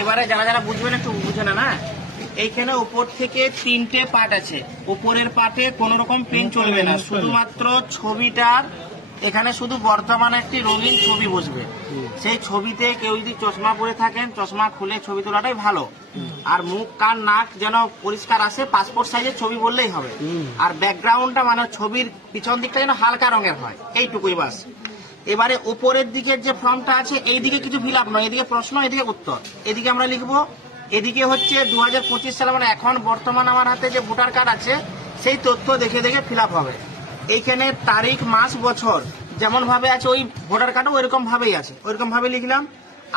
এবারে যারা যারা বুঝবেন একটু বুঝে না এইখানে উপর থেকে 3টে পার্ট আছে। উপরের পার্টে কোনো রকম পেন চলবে না, শুধুমাত্র ছবিটার এখানে শুধু বর্তমানে একটি রঙিন ছবি বসবে। সেই ছবিতে কেউ যদি চশমা পরে থাকেন, চশমা খুলে ছবি তোলাটাই ভালো। আর মুখ কান নাক যেন পরিষ্কার আসে, পাসপোর্ট সাইজের ছবি বললেই হবে। আর ব্যাকগ্রাউন্ডটা মানে ছবির পিছন দিকটা যেন হালকা রঙের হয়, এইটুকুই বাস। এবারে উপরের দিকের যে ফর্মটা আছে, এইদিকে কিছু ফিল আপ নয়, এদিকে প্রশ্ন, এদিকে উত্তর। এদিকে আমরা লিখবো, এদিকে হচ্ছে 2025 সালে মানে এখন বর্তমান আমার হাতে যে ভোটার কার্ড আছে সেই তথ্য দেখে দেখে ফিল আপ হবে। এইখানে তারিখ মাস বছর যেমন ভাবে আছে ওই ভোটার কার্ডও ওইরকম ভাবেই আছে, ওইরকম ভাবে লিখলাম।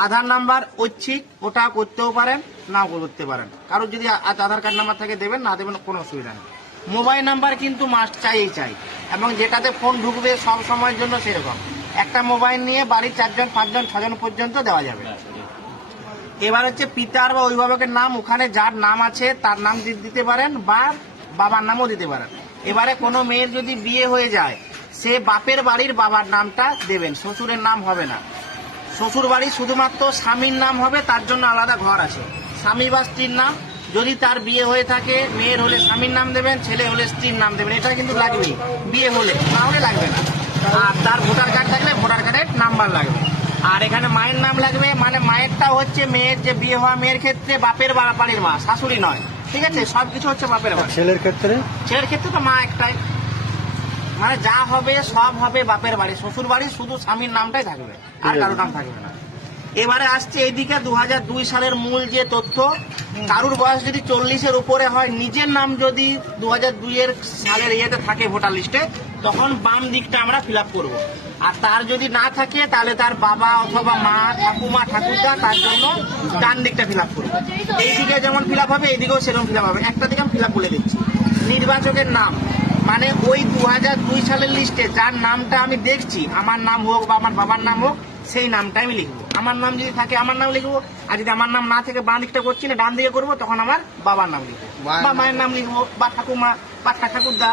আধার নাম্বার ঐচ্ছিক, ওটা করতেও পারেন নাও করতে পারেন, কারোর যদি আধার কার্ড নাম্বার থাকে দেবেন, না দেবেন কোনো অসুবিধা নেই। মোবাইল নাম্বার কিন্তু মাস্ট চাই, এবং যেটাতে ফোন ঢুকবে সব সময়ের জন্য সেরকম একটা মোবাইল নিয়ে বাড়ির 4 জন 5 জন 6 জন পর্যন্ত দেওয়া যাবে। এবার হচ্ছে পিতার বা অভিভাবকের নাম, ওখানে যার নাম আছে তার নাম দিতে পারেন বা বাবার নামও দিতে পারেন। এবারে কোনো মেয়ের যদি বিয়ে হয়ে যায়, সে বাপের বাড়ির বাবার নামটা দেবেন, শ্বশুরের নাম হবে না। শ্বশুর বাড়ি শুধুমাত্র স্বামীর নাম হবে, তার জন্য আলাদা ঘর আছে। স্বামী বা স্ত্রীর নাম, যদি তার বিয়ে হয়ে থাকে, মেয়ের হলে স্বামীর নাম দেবেন, ছেলে হলে স্ত্রীর নাম দেবেন। এটা কিন্তু লাগবেই, বিয়ে হলে, না হলে লাগবে না। আর তার ভোটার কার্ড থাকলে ভোটার কার্ডের নাম্বার লাগবে। আর এখানে মায়ের নাম লাগবে, মানে মায়েরটা হচ্ছে মেয়ের যে বিয়ে হওয়া মেয়ের ক্ষেত্রে বাপের বাড়ির মা, শাশুড়ি নয়, ঠিক আছে? সবকিছু হচ্ছে বাপের বাড়ি। ছেলের ক্ষেত্রে তো মা একটাই, মানে যা হবে সব হবে বাপের বাড়ি। শ্বশুর বাড়ি শুধু স্বামীর নামটাই থাকবে, আর কারোর নাম থাকবে না। এবারে আসছে এইদিকে 2002 সালের মূল যে তথ্য, কারুর বয়স যদি 40-এর উপরে হয়, নিজের নাম যদি 2002 সালের ইয়েতে থাকে ভোটার লিস্টে, তখন বাম দিকটা আমরা ফিল আপ করবো। আর তার যদি না থাকে তাহলে তার বাবা অথবা মা, ঠাকুমা, ঠাকুরদা, তার জন্য ডান দিকটা ফিল আপ করবো। এইদিকে যেমন ফিল আপ হবে, এইদিকেও সেরকম ফিল আপ হবে। একটা দিকে আমি ফিল আপ বলে দিচ্ছি। নির্বাচকের নাম, মানে ওই 2002 সালের লিস্টে যার নামটা আমি দেখছি, আমার নাম হোক বা আমার বাবার নাম হোক, সেই নামটা আমি লিখবো। আমার নাম যদি থাকে আমার নাম লিখবো, আর যদি আমার নাম না থাকে বাঁ দিকটা করছি না ডান দিকে করবো, তখন আমার বাবার নাম লিখবো বা মায়ের নাম লিখবো বা ঠাকুমা বা ঠাকুরদা।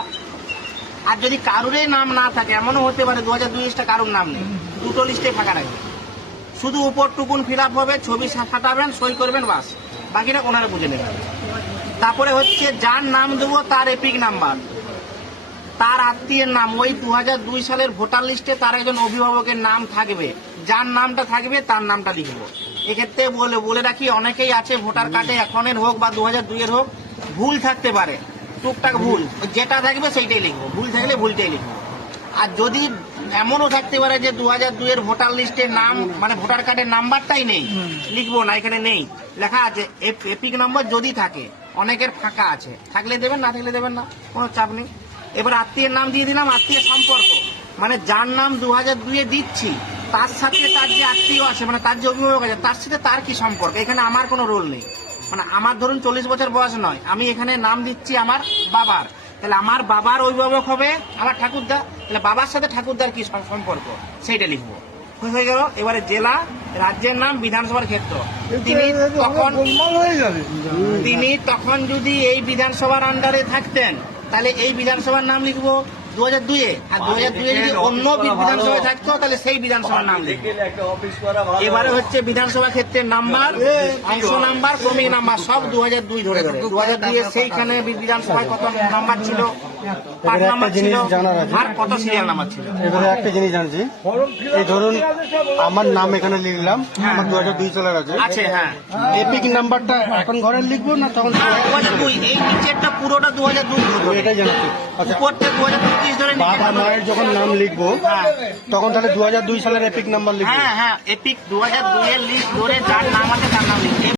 আর যদি কারোরই নাম না থাকে, এমনও হতে পারে 2002 কারোর নাম নেই, দুটো লিস্টে ফাঁকা রাখবে। শুধু উপরটুকুন ফিল আপ হবে, ছবি সাঁটাবেন, সই করবেন, বাস, বাকিটা ওনারা বুঝে নেবেন। তারপরে হচ্ছে যার নাম দেবো তার এপিক নাম্বার, তার আত্মীয়ের নাম, ওই 2002 সালের ভোটার লিস্টে তার একজন অভিভাবকের নাম থাকবে, যার নামটা থাকবে তার নামটা লিখবো। এক্ষেত্রে বলে রাখি, অনেকেই আছে ভোটার কার্ডে এখনের হোক বা 2002 হোক ভুল থাকতে পারে, টুকটাক ভুল, যেটা থাকবে সেইটাই লিখবো, ভুল থাকলে ভুলটাই লিখবো। আর যদি এমনও থাকতে পারে যে 2002 ভোটার লিস্টের নাম মানে ভোটার কার্ডের নাম্বারটাই নেই, লিখবো না, এখানে নেই, লেখা আছে এপিক নম্বর যদি থাকে। অনেকের ফাঁকা আছে, থাকলে দেবেন, না থাকলে দেবেন না, কোনো চাপ নেই। এবার আত্মীয়ের নাম দিয়ে দিলাম। আত্মীয় সম্পর্ক, মানে যার নাম 2002 দিচ্ছি, তার সাথে তার যে আত্মীয় আছে, মানে তার যে অভিভাবক আছে, তার সাথে তার কি সম্পর্ক, এখানে আমার কোনো রোল নেই। মানে আমার ধরুন 40 বছর বয়স নয়, আমি এখানে নাম দিচ্ছি আমার বাবার, তাহলে আমার বাবার অভিভাবক হবে আমার ঠাকুরদা, তাহলে বাবার সাথে ঠাকুরদার কি সম্পর্ক সেইটা লিখবো, হয়ে গেল। এবারে জেলা, রাজ্যের নাম, বিধানসভার ক্ষেত্র। তিনি তখন যদি এই বিধানসভার আন্ডারে থাকতেন, তাহলে এই বিধানসভার নাম লিখবো 2002, আর 2002 যদি অন্য বিধানসভায় থাকতো তাহলে সেই বিধানসভার নাম লিখবো। এবারে হচ্ছে বিধানসভা ক্ষেত্রের নাম্বার, অংশ নাম্বার, ক্রমিক নাম্বার, সব 2002 ধরে 2002 সেইখানে বিধানসভায় কত নাম্বার ছিল, পাঁচ নাম্বার ছিল, আর কত সিরিয়াল নাম্বার ছিল। এবারে একটা জিনিস জানছি, এই ধরুন আমার নাম এখানে লিখলাম, আমার 2002 সালের আছে, হ্যাঁ, এপিক নাম্বারটা এখন ঘরে লিখবো না তখন 2002, এই নিচেরটা পুরোটা 2002, এটাই জানাচ্ছি। আচ্ছা, উপরটা 2025 ধরে বাবা মায়ের যখন নাম লিখবো তখন তাহলে 2002 সালের এপিক নাম্বার লিখবো। হ্যাঁ, এপিক 2002 লিস্ট ধরে যার নাম আছে তার নাম লিখবো।